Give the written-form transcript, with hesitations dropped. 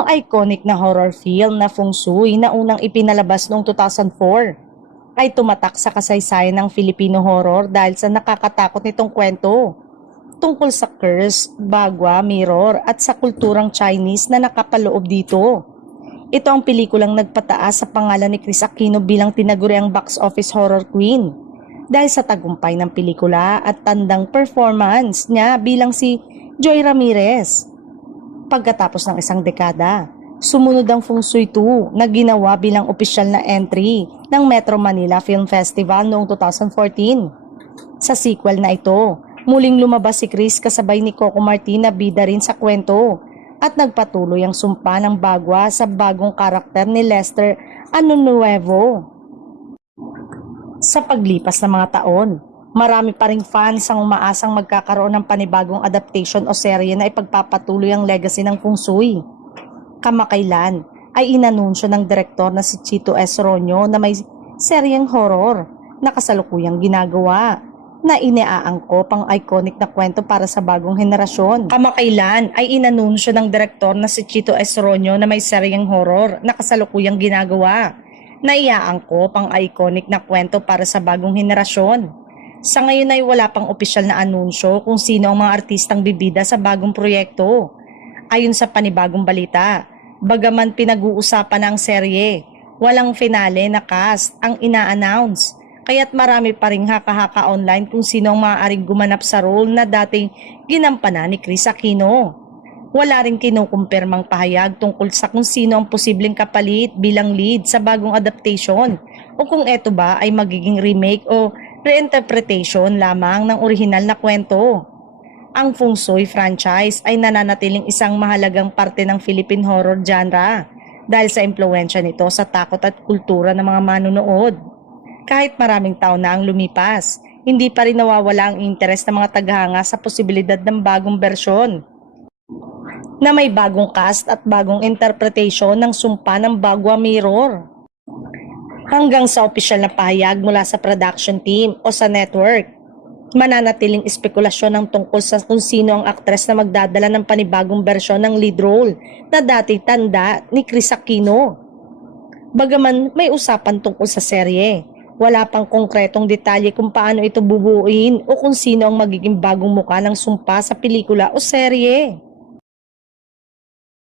Ang iconic na horror film na Feng Shui na unang ipinalabas noong 2004 ay tumatak sa kasaysayan ng Filipino horror dahil sa nakakatakot nitong kwento tungkol sa curse, bagwa, mirror at sa kulturang Chinese na nakapaloob dito. Ito ang pelikulang nagpataas sa pangalan ni Chris Aquino bilang tinaguriang box office horror queen dahil sa tagumpay ng pelikula at tandang performance niya bilang si Joy Ramirez. Pagkatapos ng isang dekada, sumunod ang Feng Shui 2 na ginawa bilang opisyal na entry ng Metro Manila Film Festival noong 2014. Sa sequel na ito, muling lumabas si Chris kasabay ni Coco Martin na bida rin sa kwento at nagpatuloy ang sumpa ng bagwa sa bagong karakter ni Lester Anunuevo. Sa paglipas ng mga taon, marami pa ring fans ang umaasang magkakaroon ng panibagong adaptation o serye na ipagpapatuloy ang legacy ng Feng Shui. Kamakailan ay inanunsyo ng direktor na si Chito S. Ronyo na may seryeng horror na kasalukuyang ginagawa na iniaangkop ang iconic na kwento para sa bagong henerasyon. Kamakailan ay inanunsyo ng direktor na si Chito S. Ronyo na may seryeng horror na kasalukuyang ginagawa na iaangkop ang iconic na kwento para sa bagong henerasyon. Sa ngayon ay wala pang opisyal na anunsyo kung sino ang mga artistang bibida sa bagong proyekto. Ayon sa panibagong balita, bagaman pinag-uusapan na ang serye, walang finale na cast ang ina-announce. Kaya't marami pa ring haka-haka online kung sino ang maaaring gumanap sa role na dating ginampanan ni Chris Aquino. Wala ring kinukumpirmang pahayag tungkol sa kung sino ang posibleng kapalit bilang lead sa bagong adaptation o kung eto ba ay magiging remake o reinterpretation lamang ng orihinal na kwento. Ang Feng Shui franchise ay nananatiling isang mahalagang parte ng Philippine horror genre dahil sa impluwensya nito sa takot at kultura ng mga manunood. Kahit maraming taon na ang lumipas, hindi pa rin nawawala ang interes ng mga taghanga sa posibilidad ng bagong bersyon na may bagong cast at bagong interpretation ng sumpa ng Bagwa Mirror. Hanggang sa opisyal na pahayag mula sa production team o sa network, mananatiling espekulasyon ng tungkol sa kung sino ang aktres na magdadala ng panibagong bersyon ng lead role na dati tanda ni Chris Aquino. Bagaman may usapan tungkol sa serye, wala pang konkretong detalye kung paano ito bubuuin o kung sino ang magiging bagong muka ng sumpa sa pelikula o serye.